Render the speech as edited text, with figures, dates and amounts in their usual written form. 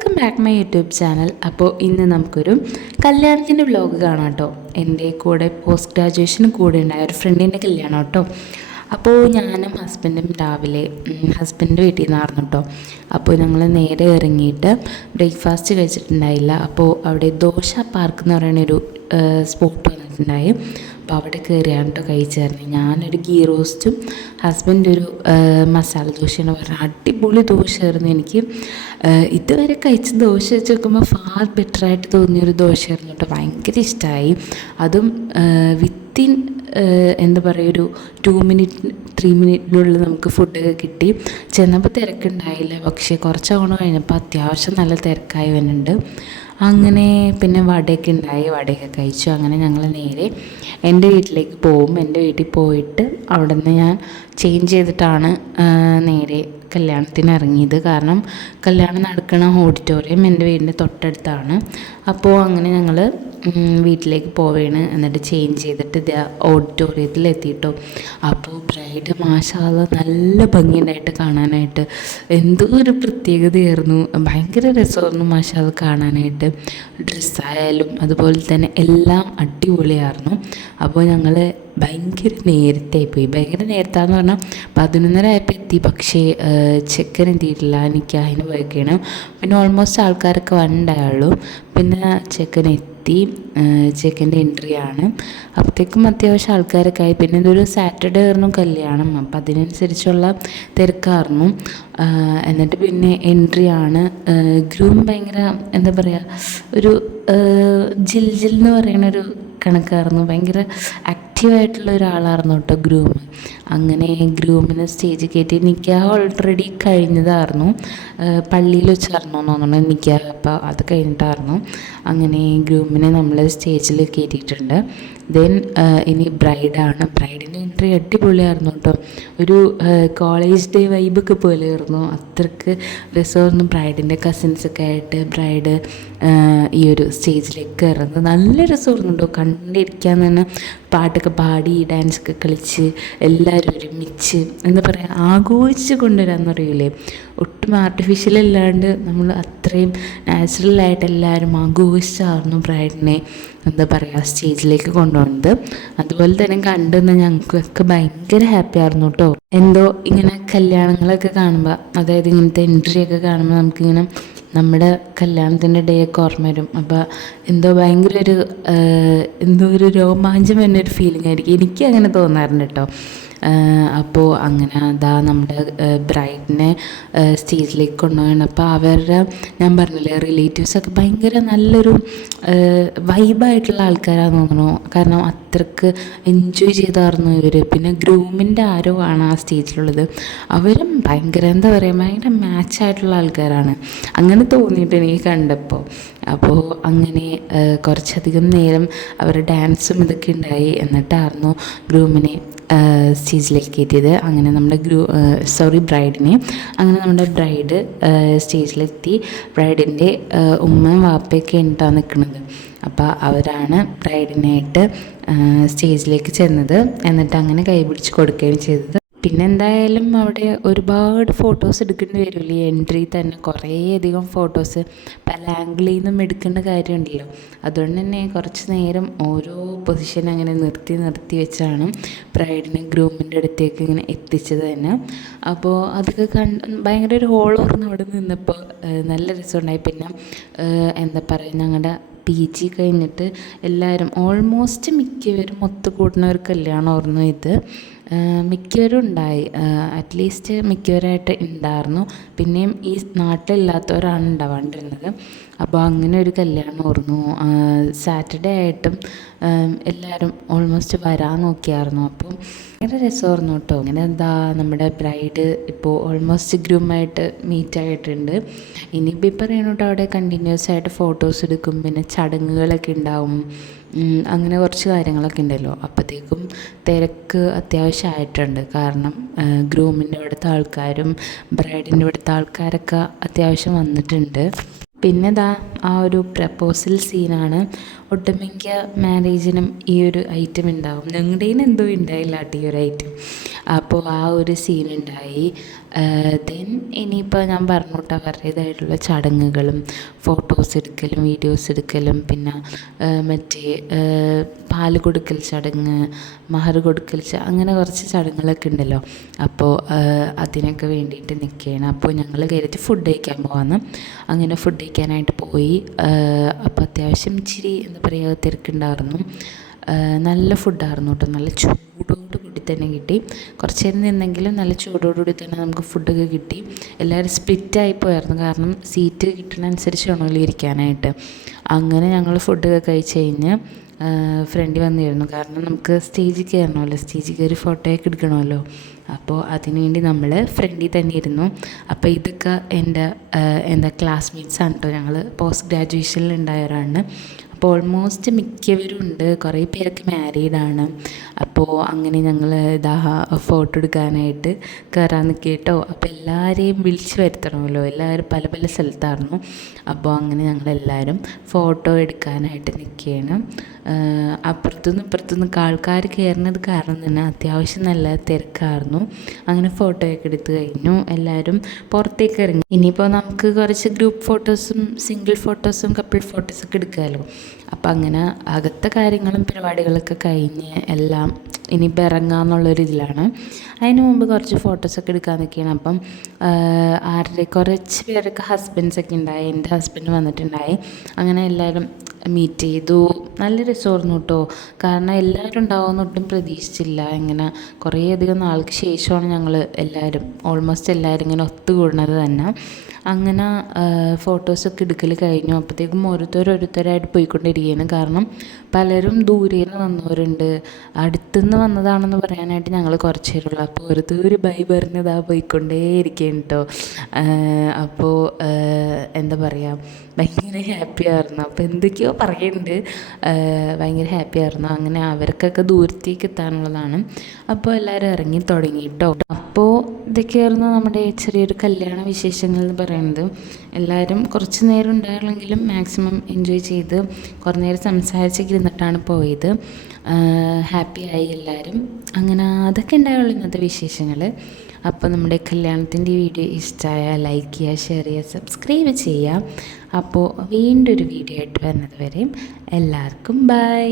Welcome back my YouTube channel. അപ്പോൾ ഇന്ന് നമുക്കൊരു കല്യാണത്തിൻ്റെ വ്ലോഗ് കാണാം കേട്ടോ. എൻ്റെ കൂടെ പോസ്റ്റ് ഗ്രാജുവേഷന് കൂടെ ഉണ്ടായ ഒരു ഫ്രണ്ടിൻ്റെ കല്യാണം കേട്ടോ. അപ്പോൾ ഞാനും ഹസ്ബൻഡും രാവിലെ ഹസ്ബൻഡിൻ്റെ വീട്ടിൽ നിന്നായിരുന്നു കേട്ടോ. അപ്പോൾ ഞങ്ങൾ നേരെ ഇറങ്ങിയിട്ട് ബ്രേക്ക്ഫാസ്റ്റ് കഴിച്ചിട്ടുണ്ടായില്ല. അപ്പോൾ അവിടെ ദോശ പാർക്ക് എന്ന് പറയുന്നൊരു സ്പോട്ട് വന്നിട്ടുണ്ടായി. അപ്പോൾ അവിടെ കയറിയാണ് കേട്ടോ കഴിച്ചായിരുന്നു. ഞാനൊരു ഗീ റോസ്റ്റും ഹസ്ബൻഡ് ഒരു മസാല ദോശയെന്ന് പറഞ്ഞാൽ അടിപൊളി ദോശയായിരുന്നു. എനിക്ക് ഇതുവരെ കഴിച്ച ദോശ വെച്ച് നോക്കുമ്പോൾ ഫാർ ബെറ്ററായിട്ട് തോന്നിയൊരു ദോശയായിരുന്നു കേട്ടോ. ഭയങ്കര ഇഷ്ടമായി. അതും വിത്തിൻ എന്താ പറയുക, ഒരു 2 മിനിറ്റ് 3 മിനിറ്റിനുള്ളിൽ നമുക്ക് ഫുഡൊക്കെ കിട്ടി. ചെന്നപ്പോൾ തിരക്കുണ്ടായില്ല, പക്ഷേ കുറച്ച് തവണ കഴിഞ്ഞപ്പോൾ അത്യാവശ്യം നല്ല തിരക്കായി വരുന്നുണ്ട്. അങ്ങനെ പിന്നെ വടയൊക്കെ ഉണ്ടായി, വടയൊക്കെ കഴിച്ചു. അങ്ങനെ ഞങ്ങൾ നേരെ എൻ്റെ വീട്ടിലേക്ക് പോകും. എൻ്റെ വീട്ടിൽ പോയിട്ട് അവിടെ നിന്ന് ഞാൻ ചേഞ്ച് ചെയ്തിട്ടാണ് നേരെ കല്യാണത്തിന് ഇറങ്ങിയത്. കാരണം കല്യാണം നടക്കുന്ന ഓഡിറ്റോറിയം എൻ്റെ വീടിൻ്റെ തൊട്ടടുത്താണ്. അപ്പോൾ അങ്ങനെ ഞങ്ങൾ വീട്ടിലേക്ക് പോവുകയാണ്. എന്നിട്ട് ചേഞ്ച് ചെയ്തിട്ട് ഇത് ഓഡിറ്റോറിയത്തിൽ എത്തിയിട്ടോ. അപ്പോൾ ബ്രൈഡ് മാഷാഅല്ലാ നല്ല ഭംഗിയുണ്ടായിട്ട് കാണാനായിട്ട്. എന്തോ ഒരു പ്രത്യേകതയായിരുന്നു, ഭയങ്കര രസമായിരുന്നു മാഷാഅല്ലാ കാണാനായിട്ട്. ഡ്രസ്സായാലും അതുപോലെ തന്നെ എല്ലാം അടിപൊളിയായിരുന്നു. അപ്പോൾ ഞങ്ങൾ ഭയങ്കര നേരത്തെ പോയി. ഭയങ്കര നേരത്താന്ന് പറഞ്ഞാൽ 11:30 ആയപ്പോൾ എത്തി. പക്ഷേ ചെക്കൻ എത്തിയിട്ടില്ല, നിക്കാഹിന് പോയൊക്കെയാണ്. പിന്നെ ഓൾമോസ്റ്റ് ആൾക്കാരൊക്കെ വന്നിട്ടുണ്ടായുള്ളൂ. പിന്നെ ചെക്കൻ എത്തി. ചെക്കൻ്റെ എൻട്രി ആണ്. അപ്പോഴത്തേക്കും അത്യാവശ്യം ആൾക്കാരൊക്കെ ആയി. പിന്നെ ഇതൊരു സാറ്റർഡേ ആയിരുന്നു കല്യാണം. അപ്പം അതിനനുസരിച്ചുള്ള തിരക്കായിരുന്നു. എന്നിട്ട് പിന്നെ എൻട്രി ആണ്. ഗ്രൂം ഭയങ്കര എന്താ പറയുക, ഒരു ജിൽ എന്ന് പറയുന്നൊരു കണക്കായിരുന്നു. ഭയങ്കര ആക്റ്റീവായിട്ടുള്ള ഒരാളായിരുന്നു കേട്ടോ ഗ്രൂം. അങ്ങനെ ഗ്രൂമിനെ സ്റ്റേജിൽ കയറ്റി. നിക്കാഹ് ഓൾറെഡി കഴിഞ്ഞതായിരുന്നു, പള്ളിയിൽ വെച്ചായിരുന്നു തോന്നുന്നു നിക്കാഹ്. അപ്പോൾ അത് കഴിഞ്ഞിട്ടായിരുന്നു. അങ്ങനെ ഗ്രൂമിനെ നമ്മൾ സ്റ്റേജിൽ കയറ്റിയിട്ടുണ്ട്. ദെൻ ഇനി ബ്രൈഡാണ്. ബ്രൈഡിൻ്റെ എൻട്രി അടിപൊളിയായിരുന്നു കേട്ടോ. ഒരു കോളേജ് ഡേ വൈബൊക്കെ പോലെയായിരുന്നു. അത്രയ്ക്ക് രസമായിരുന്നു. ബ്രൈഡിൻ്റെ കസിൻസൊക്കെ ആയിട്ട് ബ്രൈഡ് ഈ ഒരു സ്റ്റേജിലേക്ക് കയറുന്നത് നല്ല രസമായിരുന്നു കേട്ടോ. കണ്ടിരിക്കാൻ തന്നെ പാട്ടൊക്കെ പാടി ഡാൻസൊക്കെ കളിച്ച് എല്ലാവരും ഒരുമിച്ച് എന്താ പറയുക, ആഘോഷിച്ച് കൊണ്ടുവരാമെന്ന് പറയൂലേ. ഒട്ടും ആർട്ടിഫിഷ്യൽ അല്ലാണ്ട് നമ്മൾ അത്രയും നാച്ചുറലായിട്ട് എല്ലാവരും ആഘോഷിച്ചായിരുന്നു ബ്രൈഡിനെ എന്താ പറയുക സ്റ്റേജിലേക്ക് കൊണ്ടുപോകുന്നത്. അതുപോലെ തന്നെ കണ്ടുവന്ന് ഞങ്ങൾക്കൊക്കെ ഭയങ്കര ഹാപ്പി ആയിരുന്നു കേട്ടോ. എന്തോ ഇങ്ങനെ കല്യാണങ്ങളൊക്കെ കാണുമ്പോൾ, അതായത് ഇങ്ങനത്തെ എൻട്രിയൊക്കെ കാണുമ്പോൾ നമുക്കിങ്ങനെ നമ്മുടെ കല്യാണത്തിൻ്റെ ഡേ ഒക്കെ ഓർമ്മ വരും. അപ്പോൾ എന്തോ ഭയങ്കര എന്തോ ഒരു രോമാഞ്ചം എന്നൊരു ഫീലിംഗ് ആയിരിക്കും. എനിക്ക് അങ്ങനെ തോന്നാറുണ്ട് കേട്ടോ. അപ്പോൾ അങ്ങനെ അതാ നമ്മുടെ ബ്രൈഡിനെ സ്റ്റേജിലേക്ക് കൊണ്ടുപോകണം. അപ്പോൾ അവരുടെ, ഞാൻ പറഞ്ഞില്ലേ, റിലേറ്റീവ്സൊക്കെ ഭയങ്കര നല്ലൊരു വൈബായിട്ടുള്ള ആൾക്കാരാണെന്ന് തോന്നുന്നു. കാരണം അത്രയ്ക്ക് എൻജോയ് ചെയ്തായിരുന്നു ഇവർ. പിന്നെ ഗ്രൂമിൻ്റെ ആരോ ആണ് ആ സ്റ്റേജിലുള്ളത്. അവരും ഭയങ്കര എന്താ പറയുക, ഭയങ്കര മാച്ചായിട്ടുള്ള ആൾക്കാരാണ്. അങ്ങനെ തോന്നിയിട്ട് എനിക്ക് കണ്ടപ്പോൾ. അപ്പോൾ അങ്ങനെ കുറച്ചധികം നേരം അവർ ഡാൻസും ഇതൊക്കെ ഉണ്ടായി. എന്നിട്ടായിരുന്നു ഗ്രൂമിനെ സ്റ്റേജിലേക്ക് കയറ്റിയത്. അങ്ങനെ നമ്മുടെ ബ്രൈഡിനെ അങ്ങനെ നമ്മുടെ ബ്രൈഡ് സ്റ്റേജിലെത്തി. ബ്രൈഡിൻ്റെ ഉമ്മയും വാപ്പയൊക്കെ ഉണ്ടാണ് നിൽക്കുന്നത്. അപ്പോൾ അവരാണ് ബ്രൈഡിനായിട്ട് സ്റ്റേജിലേക്ക് ചെന്നത്. എന്നിട്ട് അങ്ങനെ കൈ പിടിച്ച് കൊടുക്കുകയും ചെയ്തത്. പിന്നെ എന്തായാലും അവിടെ ഒരുപാട് ഫോട്ടോസ് എടുക്കേണ്ടി വരില്ലേ. എൻട്രി തന്നെ കുറേയധികം ഫോട്ടോസ് പല ആംഗിളിൽ നിന്നും എടുക്കേണ്ട കാര്യമുണ്ടല്ലോ. അതുകൊണ്ട് തന്നെ കുറച്ച് നേരം ഓരോ പൊസിഷൻ അങ്ങനെ നിർത്തി വെച്ചാണ് ബ്രൈഡിനെ ഗ്രൂമിൻ്റെ അടുത്തേക്ക് ഇങ്ങനെ എത്തിച്ചത് തന്നെ. അപ്പോൾ അതൊക്കെ ഭയങ്കര ഒരു ഹോൾ ഓർന്ന് അവിടെ നിന്നപ്പോൾ നല്ല രസമുണ്ടായി. പിന്നെ എന്താ പറയുക, ഞങ്ങളുടെ PG കഴിഞ്ഞിട്ട് എല്ലാവരും ഓൾമോസ്റ്റ് മിക്കവരും ഒത്തുകൂടുന്ന ഒരു കല്യാണമായിരുന്നു ഇത്. മിക്കവരും ഉണ്ടായി, അറ്റ്ലീസ്റ്റ് മിക്കവരായിട്ട് ഉണ്ടായിരുന്നു. പിന്നെയും ഈ നാട്ടിലില്ലാത്തവരാണ് ഉണ്ടാവാണ്ടിരുന്നത്. അപ്പോൾ അങ്ങനെ ഒരു കല്യാണമായിരുന്നു. സാറ്റർഡേ ആയിട്ടും എല്ലാവരും ഓൾമോസ്റ്റ് വരാൻ നോക്കിയായിരുന്നു. അപ്പം ഭയങ്കര രസമായിരുന്നു കേട്ടോ. അങ്ങനെ എന്താ നമ്മുടെ ബ്രൈഡ് ഇപ്പോൾ ഓൾമോസ്റ്റ് ഗ്രൂമായിട്ട് മീറ്റ് ആയിട്ടുണ്ട്. ഇനിയിപ്പോൾ പറയണം കേട്ടോ, അവിടെ കണ്ടിന്യൂസ് ആയിട്ട് ഫോട്ടോസ് എടുക്കും. പിന്നെ ചടങ്ങുകളൊക്കെ ഉണ്ടാവും. അങ്ങനെ കുറച്ച് കാര്യങ്ങളൊക്കെ ഉണ്ടല്ലോ. അപ്പോഴത്തേക്കും തിരക്ക് അത്യാവശ്യമായിട്ടുണ്ട്. കാരണം ഗ്രൂമിൻ്റെ ഇവിടുത്തെ ആൾക്കാരും ബ്രൈഡിൻ്റെ ഇവിടുത്തെ ആൾക്കാരൊക്കെ അത്യാവശ്യം വന്നിട്ടുണ്ട്. പിന്നെ ആ ഒരു പ്രപ്പോസൽ സീനാണ് ഒട്ടുമിക്ക മാരേജിനും ഈ ഒരു ഐറ്റം ഉണ്ടാവും. ഞങ്ങളുടെ എന്തോ ഉണ്ടായില്ല ഈ ഒരു ഐറ്റം. അപ്പോൾ ആ ഒരു സീൻ ഉണ്ടായി. ദെൻ ഇനിയിപ്പോൾ ഞാൻ പറഞ്ഞു കേട്ടോ അവരുടേതായിട്ടുള്ള ചടങ്ങുകളും ഫോട്ടോസ് എടുക്കലും വീഡിയോസ് എടുക്കലും പിന്നെ മറ്റേ പാല് കൊടുക്കൽ ചടങ്ങ്, മഹർ കൊടുക്കൽ അങ്ങനെ കുറച്ച് ചടങ്ങുകളൊക്കെ ഉണ്ടല്ലോ. അപ്പോൾ അതിനൊക്കെ വേണ്ടിയിട്ട് നിൽക്കുകയാണ്. അപ്പോൾ ഞങ്ങൾ കയറിയിട്ട് ഫുഡ് കഴിക്കാൻ പോകാമെന്ന്. അങ്ങനെ ഫുഡ് കഴിക്കാനായിട്ട് പോയി. അപ്പോൾ അത്യാവശ്യം ഇച്ചിരി എന്താ പറയുക തിരക്കുണ്ടായിരുന്നു. നല്ല ഫുഡായിരുന്നു കേട്ടോ. നല്ല ചൂടോട് കൂടി തന്നെ കിട്ടി. കുറച്ച് നേരം നിന്നെങ്കിലും നല്ല ചൂടോടുകൂടി തന്നെ നമുക്ക് ഫുഡൊക്കെ കിട്ടി. എല്ലാവരും സ്പ്ലിറ്റായി പോയായിരുന്നു, കാരണം സീറ്റ് കിട്ടുന്ന അനുസരിച്ച് വേണമല്ലോ ഇരിക്കാനായിട്ട്. അങ്ങനെ ഞങ്ങൾ ഫുഡൊക്കെ കഴിച്ച് കഴിഞ്ഞ് ഫ്രണ്ടിൽ വന്നിരുന്നു, കാരണം നമുക്ക് സ്റ്റേജിൽ കയറണമല്ലോ, സ്റ്റേജിൽ കയറി ഫോട്ടോയൊക്കെ എടുക്കണമല്ലോ. അപ്പോൾ അതിനുവേണ്ടി നമ്മൾ ഫ്രണ്ടിൽ തന്നെ ഇരുന്നു. അപ്പോൾ ഇതൊക്കെ എൻ്റെ ക്ലാസ്മേറ്റ്സാണ് കേട്ടോ. ഞങ്ങൾ പോസ്റ്റ് ഗ്രാജുവേഷനിൽ ഉണ്ടായവരാണ്. അപ്പോൾ ഓൾമോസ്റ്റ് മിക്കവരും ഉണ്ട്, കുറേ പേരൊക്കെ മാരീഡാണ്. അപ്പോൾ അങ്ങനെ ഞങ്ങൾ ഫോട്ടോ എടുക്കാനായിട്ട് കയറാൻ നിൽക്കേട്ടോ. അപ്പോൾ എല്ലാവരെയും വിളിച്ച് വരുത്തണമല്ലോ, എല്ലാവരും പല പല സ്ഥലത്തായിരുന്നു. അപ്പോൾ അങ്ങനെ ഞങ്ങളെല്ലാവരും ഫോട്ടോ എടുക്കാനായിട്ട് നിൽക്കുകയാണ്. അപ്പുറത്തുനിന്ന് ഇപ്പുറത്തുനിന്ന് ആൾക്കാർ കയറുന്നത് കാരണം തന്നെ അത്യാവശ്യം നല്ല തിരക്കായിരുന്നു. അങ്ങനെ ഫോട്ടോയൊക്കെ എടുത്ത് കഴിഞ്ഞു. എല്ലാവരും പുറത്തേക്ക് ഇറങ്ങി. ഇനിയിപ്പോൾ നമുക്ക് കുറച്ച് ഗ്രൂപ്പ് ഫോട്ടോസും സിംഗിൾ ഫോട്ടോസും കപ്പിൾ ഫോട്ടോസൊക്കെ എടുക്കാമല്ലോ. അപ്പം അങ്ങനെ അകത്തെ കാര്യങ്ങളും പരിപാടികളൊക്കെ കഴിഞ്ഞ് എല്ലാം ഇനിയിപ്പോൾ ഇറങ്ങാമെന്നുള്ളൊരിതിലാണ്. അതിന് മുമ്പ് കുറച്ച് ഫോട്ടോസൊക്കെ എടുക്കാൻ നിൽക്കുകയാണ്. അപ്പം കുറച്ച് പേരൊക്കെ ഹസ്ബൻഡ്സൊക്കെ ഉണ്ടായി. എൻ്റെ ഹസ്ബൻഡ് വന്നിട്ടുണ്ടായി. അങ്ങനെ എല്ലാവരും മീറ്റ് ചെയ്തു. നല്ല രസമായിരുന്നു കേട്ടോ, കാരണം എല്ലാവരും ഉണ്ടാവുമെന്ന് ഒട്ടും പ്രതീക്ഷിച്ചില്ല. ഇങ്ങനെ കുറേയധികം നാൾക്ക് ശേഷമാണ് ഞങ്ങൾ എല്ലാവരും ഓൾമോസ്റ്റ് എല്ലാവരും ഇങ്ങനെ ഒത്തുകൂടുന്നത് തന്നെ. അങ്ങനെ ഫോട്ടോസൊക്കെ എടുക്കൽ കഴിഞ്ഞു. അപ്പോഴത്തേക്കും ഓരോരുത്തരായിട്ട് പോയിക്കൊണ്ടിരിക്കുകയാണ്, കാരണം പലരും ദൂരെ നിന്ന് വന്നവരുണ്ട്. അടുത്തുനിന്ന് വന്നതാണെന്ന് പറയാനായിട്ട് ഞങ്ങൾ കുറച്ച് പേരുള്ളൂ. അപ്പോൾ ഓരോരുത്തർ ബൈ പറഞ്ഞതാ പോയിക്കൊണ്ടേ ഇരിക്കുകയാണ് കേട്ടോ. അപ്പോൾ എന്താ പറയുക, ഭയങ്കര ഹാപ്പി ആയിരുന്നു. അപ്പോൾ എന്തൊക്കെയോ പറയുന്നുണ്ട്, ഭയങ്കര ഹാപ്പി ആയിരുന്നു. അങ്ങനെ അവർക്കൊക്കെ ദൂരത്തേക്ക് എത്താനുള്ളതാണ്. അപ്പോൾ എല്ലാവരും ഇറങ്ങി തുടങ്ങി കേട്ടോ. അപ്പോൾ ഇതൊക്കെയായിരുന്നു നമ്മുടെ ചെറിയൊരു കല്യാണ വിശേഷങ്ങൾ എന്ന് പറയുന്നത്. എല്ലാവരും കുറച്ച് നേരം ഉണ്ടായിരുന്നെങ്കിലും മാക്സിമം എൻജോയ് ചെയ്ത് കുറേ നേരം സംസാരിച്ചൊക്കെ ഇരുന്നിട്ടാണ് പോയത്. ഹാപ്പിയായി എല്ലാവരും. അങ്ങനെ അതൊക്കെ ഉണ്ടായുള്ളൂ ഇന്നത്തെ വിശേഷങ്ങൾ. അപ്പോൾ നമ്മുടെ കല്യാണത്തിൻ്റെ വീഡിയോ ഇഷ്ടമായാൽ ലൈക്ക് ചെയ്യുക, ഷെയർ ചെയ്യുക, സബ്സ്ക്രൈബ് ചെയ്യുക. അപ്പോൾ വീണ്ടും ഒരു വീഡിയോ ആയിട്ട് വരുന്നത് വരെയും എല്ലാവർക്കും ബൈ.